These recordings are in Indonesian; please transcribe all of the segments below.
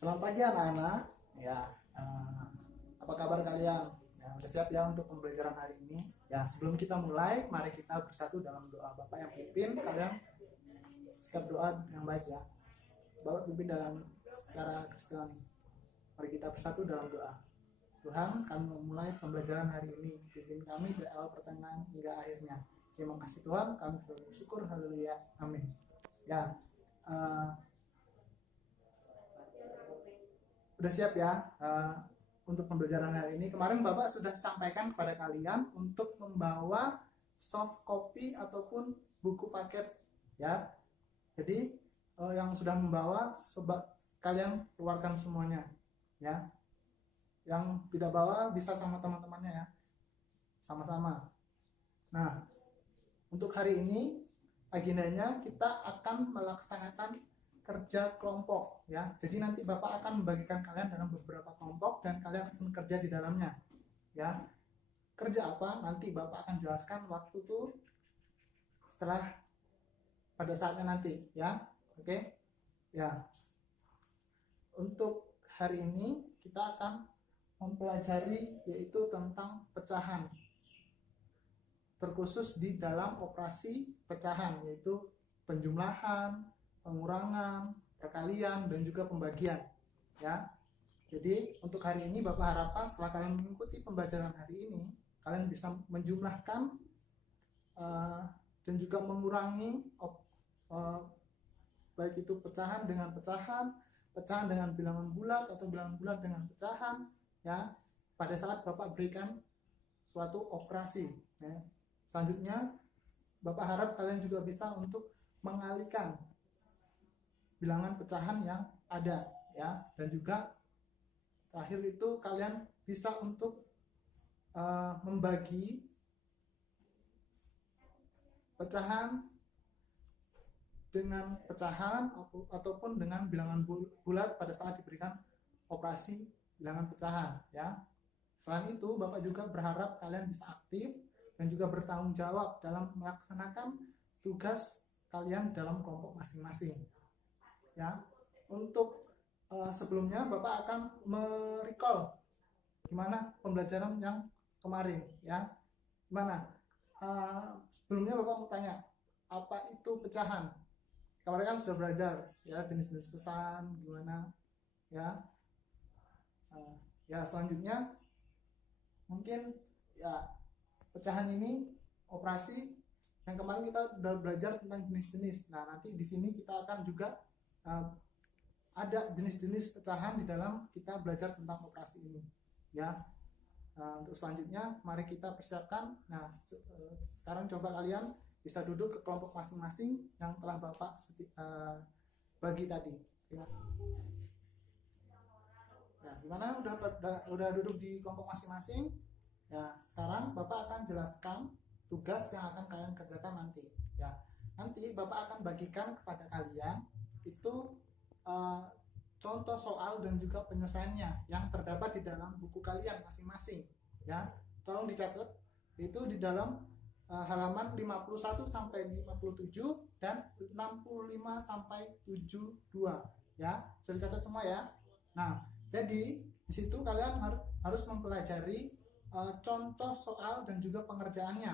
Selamat pagi anak-anak. Ya, apa kabar kalian? Ya, udah siap ya untuk pembelajaran hari ini? Ya, sebelum kita mulai, mari kita bersatu dalam doa. Bapak yang pimpin, kalian sikap doa yang baik ya. Bapak pimpin dalam secara Kristen. Mari kita bersatu dalam doa. Tuhan, kami memulai pembelajaran hari ini. Pimpin kami dari awal pertengahan hingga akhirnya. Terima kasih Tuhan, kami sudah bersyukur. Haleluya. Amin. Ya, udah siap ya untuk pembelajaran hari ini. Kemarin Bapak sudah sampaikan kepada kalian untuk membawa soft copy ataupun buku paket ya. Jadi yang sudah membawa, coba kalian keluarkan semuanya ya. Yang tidak bawa bisa sama teman-temannya ya, sama-sama. Nah, untuk hari ini agendanya kita akan melaksanakan kerja kelompok ya. Jadi nanti Bapak akan membagikan kalian dalam beberapa kelompok dan kalian akan kerja di dalamnya ya. Kerja apa nanti Bapak akan jelaskan waktu itu setelah pada saatnya nanti ya. Oke ya. Untuk hari ini kita akan mempelajari yaitu tentang pecahan, terkhusus di dalam operasi pecahan, yaitu penjumlahan, pengurangan, perkalian, dan juga pembagian ya. Jadi untuk hari ini Bapak harapkan setelah kalian mengikuti pembelajaran hari ini, kalian bisa menjumlahkan dan juga mengurangi baik itu pecahan dengan pecahan, pecahan dengan bilangan bulat atau bilangan bulat dengan pecahan ya, pada saat Bapak berikan suatu operasi ya. Selanjutnya Bapak harap kalian juga bisa untuk mengalihkan bilangan pecahan yang ada ya, dan juga terakhir itu kalian bisa untuk membagi pecahan dengan pecahan ataupun dengan bilangan bulat pada saat diberikan operasi bilangan pecahan ya. Selain itu Bapak juga berharap kalian bisa aktif dan juga bertanggung jawab dalam melaksanakan tugas kalian dalam kelompok masing-masing ya. Untuk sebelumnya Bapak akan merecall gimana pembelajaran yang kemarin ya. Gimana? Sebelumnya Bapak mau tanya, apa itu pecahan? Kemarin kan sudah belajar ya, jenis-jenis pecahan gimana ya. Ya selanjutnya mungkin ya, pecahan ini operasi yang kemarin kita sudah belajar tentang jenis-jenis. Nah nanti di sini kita akan juga ada jenis-jenis pecahan di dalam kita belajar tentang operasi ini ya. Untuk selanjutnya mari kita persiapkan. Nah sekarang coba kalian bisa duduk ke kelompok masing-masing yang telah Bapak bagi tadi ya. Nah, gimana udah duduk di kelompok masing-masing ya. Sekarang Bapak akan jelaskan tugas yang akan kalian kerjakan nanti ya. Nanti Bapak akan bagikan kepada kalian itu contoh soal dan juga penyelesaiannya yang terdapat di dalam buku kalian masing-masing ya. Tolong dicatat, itu di dalam halaman 51 sampai 57 dan 65 sampai 72 ya. Sudah dicatat semua ya. Nah, jadi di situ kalian harus mempelajari contoh soal dan juga pengerjaannya.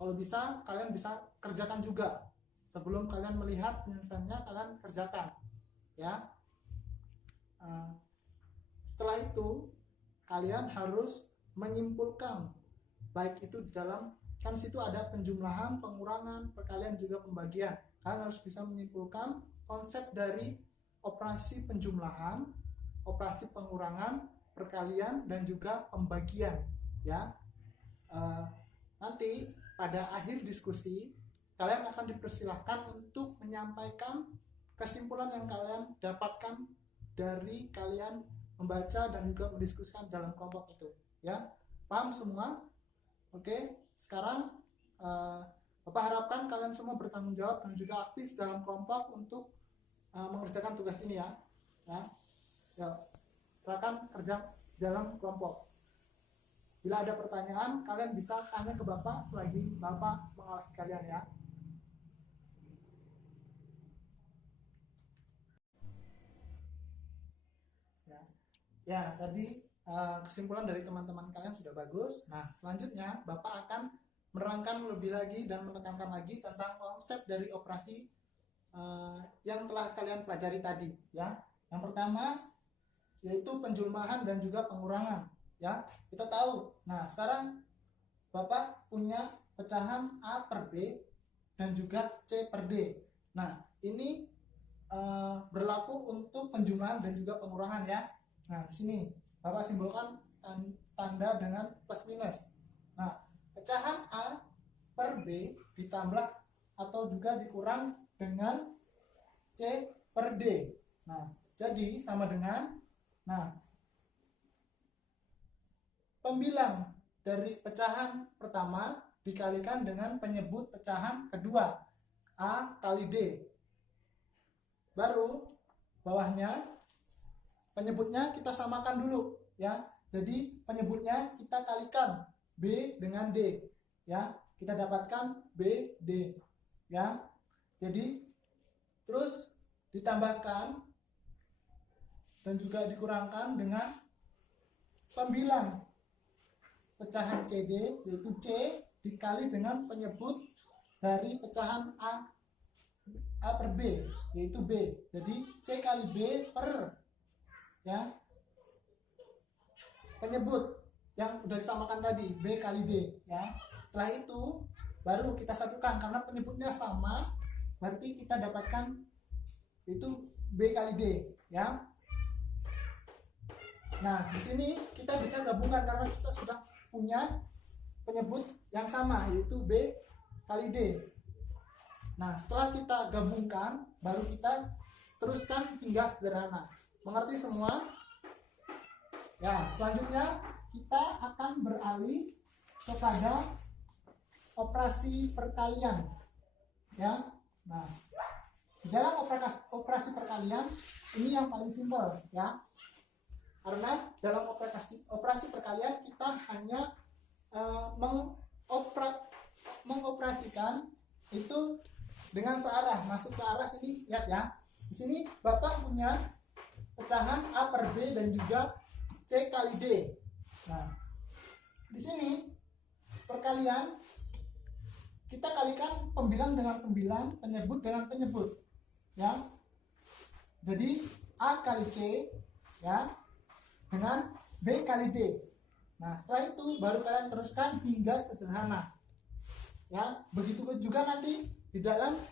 Kalau bisa kalian bisa kerjakan juga sebelum kalian melihat penyelesaiannya, kalian kerjakan ya. Setelah itu kalian harus menyimpulkan, baik itu di dalam, kan situ ada penjumlahan, pengurangan, perkalian, juga pembagian. Kalian harus bisa menyimpulkan konsep dari operasi penjumlahan, operasi pengurangan, perkalian, dan juga pembagian ya. Nanti pada akhir diskusi kalian akan dipersilahkan untuk menyampaikan kesimpulan yang kalian dapatkan dari kalian membaca dan juga mendiskusikan dalam kelompok itu ya. Paham semua? Oke, sekarang Bapak harapkan kalian semua bertanggung jawab dan juga aktif dalam kelompok untuk mengerjakan tugas ini ya. Ya, silakan kerja dalam kelompok. Bila ada pertanyaan, kalian bisa tanya ke Bapak selagi Bapak mengawasi kalian ya. Ya, tadi kesimpulan dari teman-teman kalian sudah bagus. Nah, selanjutnya Bapak akan menerangkan lebih lagi dan menekankan lagi tentang konsep dari operasi yang telah kalian pelajari tadi, ya. Yang pertama yaitu penjumlahan dan juga pengurangan, ya. Kita tahu. Nah, sekarang Bapak punya pecahan A per B dan juga C per D. Nah, ini berlaku untuk penjumlahan dan juga pengurangan, ya. Nah, di sini Bapak simbolkan tanda dengan plus minus. Nah, pecahan A per B ditambah atau juga dikurang dengan C per D. Nah, jadi sama dengan, nah, pembilang dari pecahan pertama dikalikan dengan penyebut pecahan kedua, A kali D. Baru bawahnya penyebutnya kita samakan dulu, ya. Jadi penyebutnya kita kalikan B dengan D, ya. Kita dapatkan B D, ya. Jadi terus ditambahkan dan juga dikurangkan dengan pembilang pecahan CD, yaitu C dikali dengan penyebut dari pecahan A per B, yaitu B. Jadi C kali B per, ya, penyebut yang sudah disamakan tadi, B kali D, ya. Setelah itu baru kita satukan karena penyebutnya sama, berarti kita dapatkan itu B kali D, ya. Nah, di sini kita bisa gabungkan karena kita sudah punya penyebut yang sama, yaitu B kali D. Nah, setelah kita gabungkan, baru kita teruskan hingga sederhana. Mengerti semua? Ya, selanjutnya kita akan beralih kepada operasi perkalian, ya. Nah, di dalam operasi perkalian ini yang paling simpel, ya. Karena dalam operasi perkalian kita hanya mengoperasikan itu dengan searah, masuk searah. Sini lihat, ya. Di sini Bapak punya pecahan A per B dan juga C kali D. Nah, di sini perkalian kita kalikan pembilang dengan pembilang, penyebut dengan penyebut, ya. Jadi A kali C, ya, dengan B kali D. Nah, setelah itu baru kalian teruskan hingga sederhana, ya. Begitu juga nanti di dalam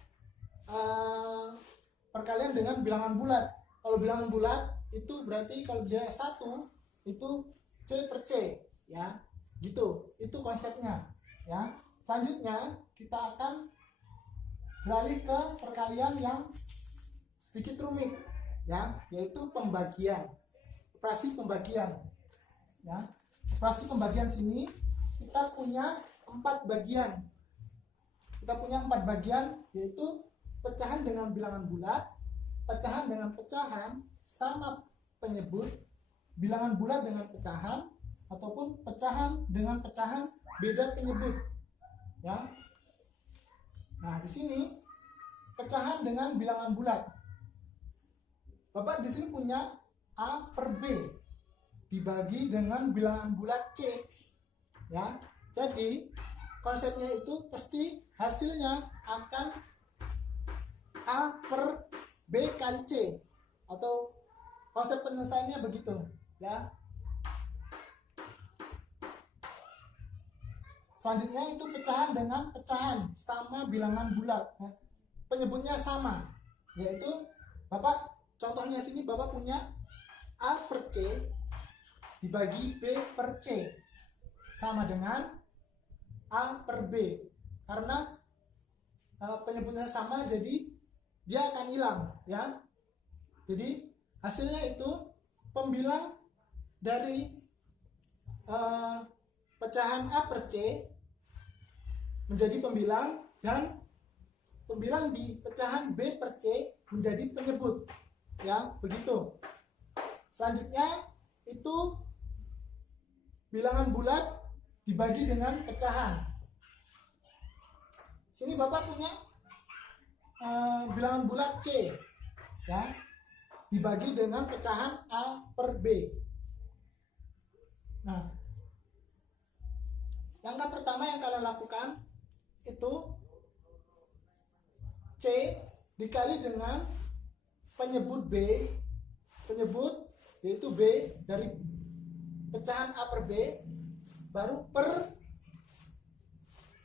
perkalian dengan bilangan bulat. Kalau bilangan bulat itu berarti kalau dia 1 itu C per C, ya. Gitu. Itu konsepnya, ya. Selanjutnya kita akan beralih ke perkalian yang sedikit rumit, ya, yaitu pembagian. Operasi pembagian, ya. Operasi pembagian sini kita punya 4 bagian. Kita punya 4 bagian, yaitu pecahan dengan bilangan bulat, pecahan dengan pecahan sama penyebut, bilangan bulat dengan pecahan, ataupun pecahan dengan pecahan beda penyebut, ya. Nah, di sini pecahan dengan bilangan bulat. Bapak di sini punya A per B dibagi dengan bilangan bulat C, ya. Jadi konsepnya itu pasti hasilnya akan A per B kali C, atau konsep penyelesaiannya begitu, ya. Selanjutnya itu pecahan dengan pecahan sama bilangan bulat, nah, penyebutnya sama, yaitu Bapak contohnya sini Bapak punya A per C dibagi B per C sama dengan A per B. Karena penyebutnya sama, jadi dia akan hilang, ya. Jadi hasilnya itu pembilang dari pecahan A per C menjadi pembilang, dan pembilang di pecahan B per C menjadi penyebut, ya. Begitu. Selanjutnya itu bilangan bulat dibagi dengan pecahan. Sini Bapak punya bilangan bulat C, ya, dibagi dengan pecahan A per B. Nah, langkah pertama yang kalian lakukan itu C dikali dengan penyebut B, penyebut yaitu B dari pecahan A per B, baru per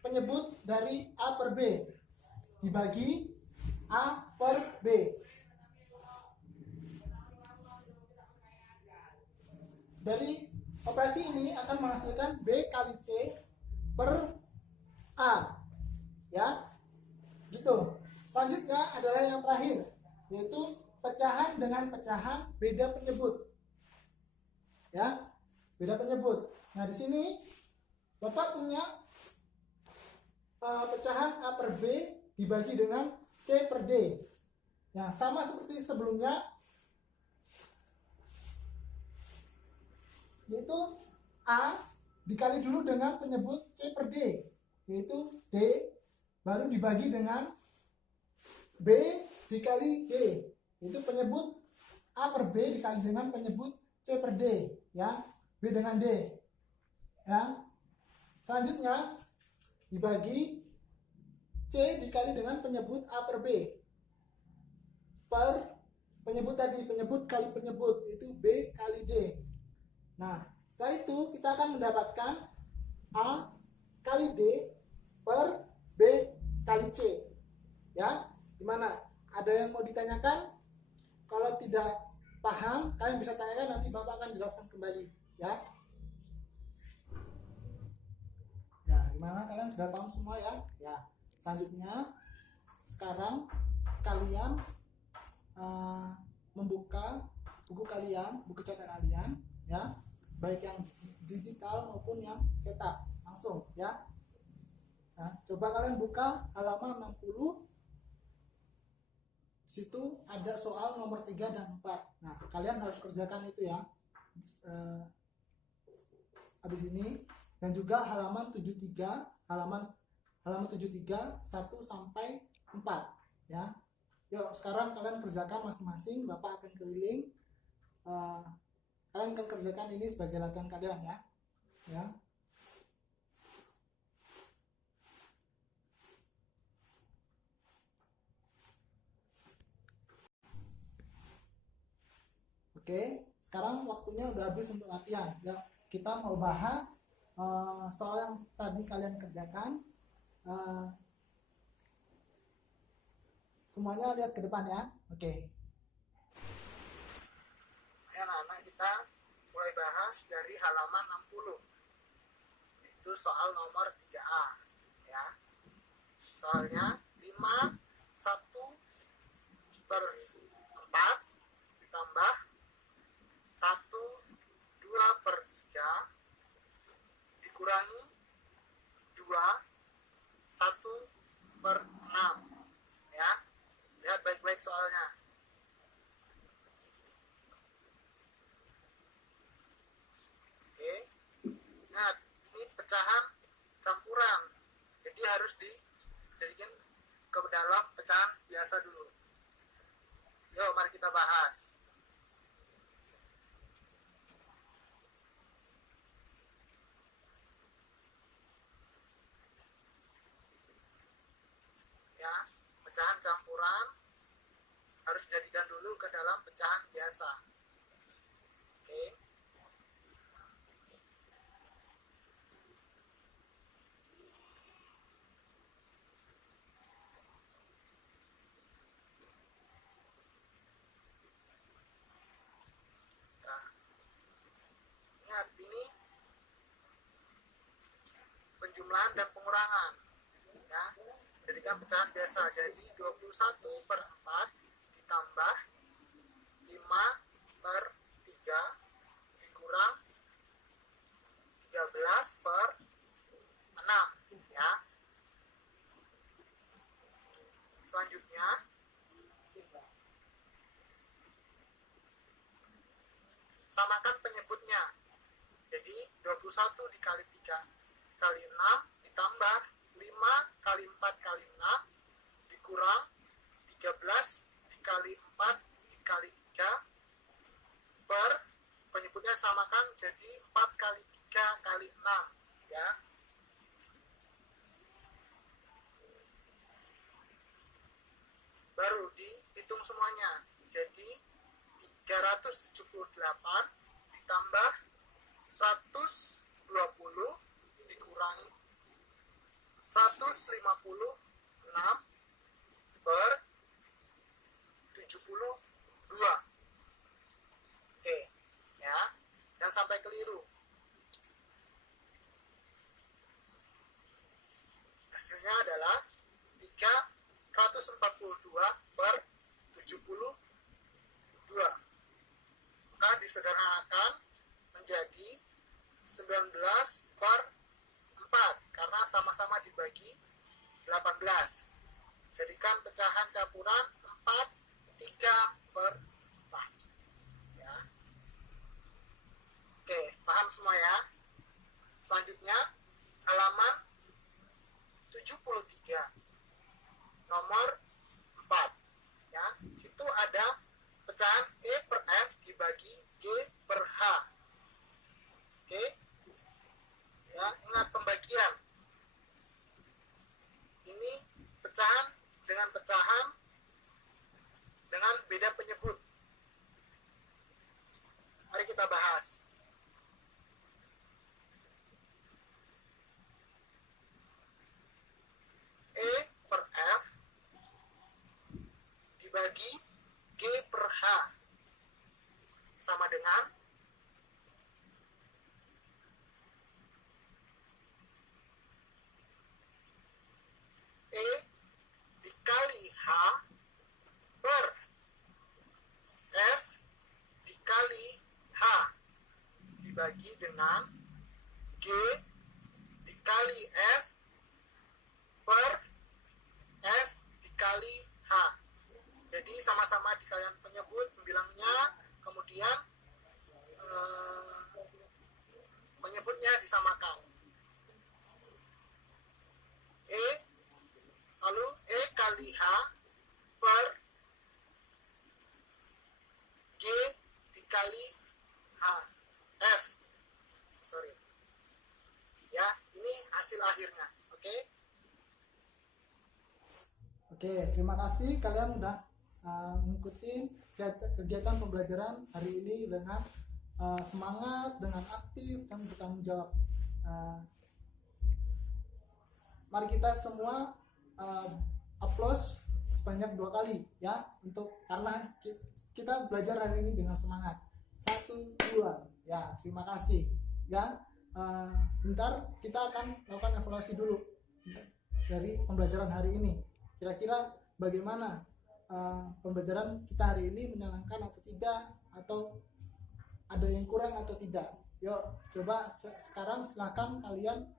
penyebut dari A per B dibagi A per B. Dari operasi ini akan menghasilkan B kali C per A, ya, gitu. Selanjutnya adalah yang terakhir, yaitu pecahan dengan pecahan beda penyebut, ya, beda penyebut. Nah, di sini Bapak punya pecahan A per B dibagi dengan C per D. Nah, sama seperti sebelumnya, yaitu A dikali dulu dengan penyebut C per D, yaitu D, baru dibagi dengan B dikali D, yaitu penyebut A per B dikali dengan penyebut C per D, ya, B dengan D, ya. Selanjutnya dibagi C dikali dengan penyebut A per B per penyebut tadi, penyebut kali penyebut, yaitu B kali D. Nah, setelah itu kita akan mendapatkan A kali D per B kali C, ya. Gimana? Ada yang mau ditanyakan? Kalau tidak paham, kalian bisa tanyakan, nanti Bapak akan jelaskan kembali, ya. Ya, gimana, kalian sudah paham semua, ya? Ya. Selanjutnya, sekarang kalian membuka buku kalian, buku cetak kalian, ya, baik yang digital maupun yang cetak langsung, ya. Nah, coba kalian buka halaman 60. Situ ada soal nomor 3 dan 4. Nah, kalian harus kerjakan itu, ya. Habis ini, dan juga halaman 73, halaman 73 1 sampai 4, ya. Yuk, sekarang kalian kerjakan masing-masing. Bapak akan keliling. Kalian akan kerjakan ini sebagai latihan kalian, ya. Ya. Oke, sekarang waktunya udah habis untuk latihan. Ya, kita mau bahas soal yang tadi kalian kerjakan. Semuanya lihat ke depan, ya. Oke. Ya, anak-anak, kita mulai bahas dari halaman 60. Itu soal nomor 3A, ya. Soalnya 5 1 per 4 ditambah 1 2 per 3 dikurangi 2 1 per 6, ya. Lihat baik-baik soalnya. Oke. Nah, ini pecahan campuran, jadi harus dijadikan ke dalam pecahan biasa dulu. Yuk, mari kita bahas. Ya, pecahan campuran harus dijadikan dulu ke dalam pecahan biasa. Oke. Nah, ingat, ini penjumlahan dan pengurangan, ya. Jadikan pecahan biasa. Jadi 21 per 4 ditambah 5 per 3 dikurang 13 per 6, ya. Selanjutnya samakan penyebutnya. Jadi 21 dikali 3 kali 6 ditambah 5 kali 4 kali 6 dikurang 13 dikali 4 dikali 3 per penyebutnya 1 disamakan jadi 4 kali 3 kali 6 ya. Baru dihitung semuanya. Jadi 378 ditambah 120 dikurangi 156 per 72. Oke, ya. Jangan sampai keliru. Hasilnya adalah 342 per 72. Maka disederhanakan menjadi 19 per 4 karena sama-sama dibagi 18. Jadikan pecahan campuran 4, 3 per 4 ya. Oke, paham semua ya. Selanjutnya halaman 73 nomor 4 ya. Situ ada pecahan E per F dibagi G per H. Oke ya, ingat pembagian ini pecahan dengan pecahan dengan beda penyebut. Mari kita bahas. E per F dibagi G per H sama dengan E dikali H per F dikali H dibagi dengan G dikali F per F dikali H. Jadi sama-sama dikalian penyebut pembilangnya, kemudian penyebutnya disamakan. E lalu E kali H per G dikali H F. Sorry. Ya, ini hasil akhirnya. Oke. Oke, terima kasih kalian udah mengikuti kegiatan pembelajaran hari ini dengan semangat, dengan aktif dan bertanggung jawab. Mari kita semua applause sebanyak 2 kali ya, untuk karena kita belajar hari ini dengan semangat. 1, 2 ya, terima kasih ya. Sebentar kita akan melakukan evaluasi dulu dari pembelajaran hari ini. Kira-kira bagaimana pembelajaran kita hari ini, menyenangkan atau tidak, atau ada yang kurang atau tidak. Yuk coba sekarang silakan kalian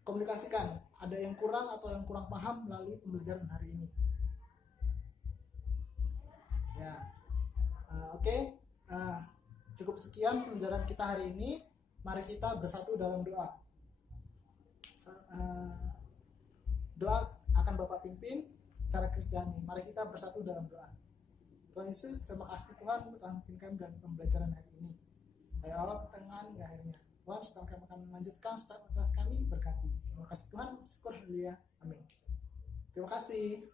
komunikasikan ada yang kurang atau yang kurang paham melalui pembelajaran hari ini ya. Oke. Cukup sekian pembelajaran kita hari ini. Mari kita bersatu dalam doa. Doa akan Bapak pimpin secara Kristiani. Mari kita bersatu dalam doa. Tuhan Yesus, terima kasih Tuhan untuk pimpin kami dalam pembelajaran hari ini. Dari awal pertengahan hingga akhirnya. Tuhan, setelah kami akan melanjutkan setiap kelas kami, berkati. Terima kasih Tuhan, syukur, haleluya, amin. Terima kasih.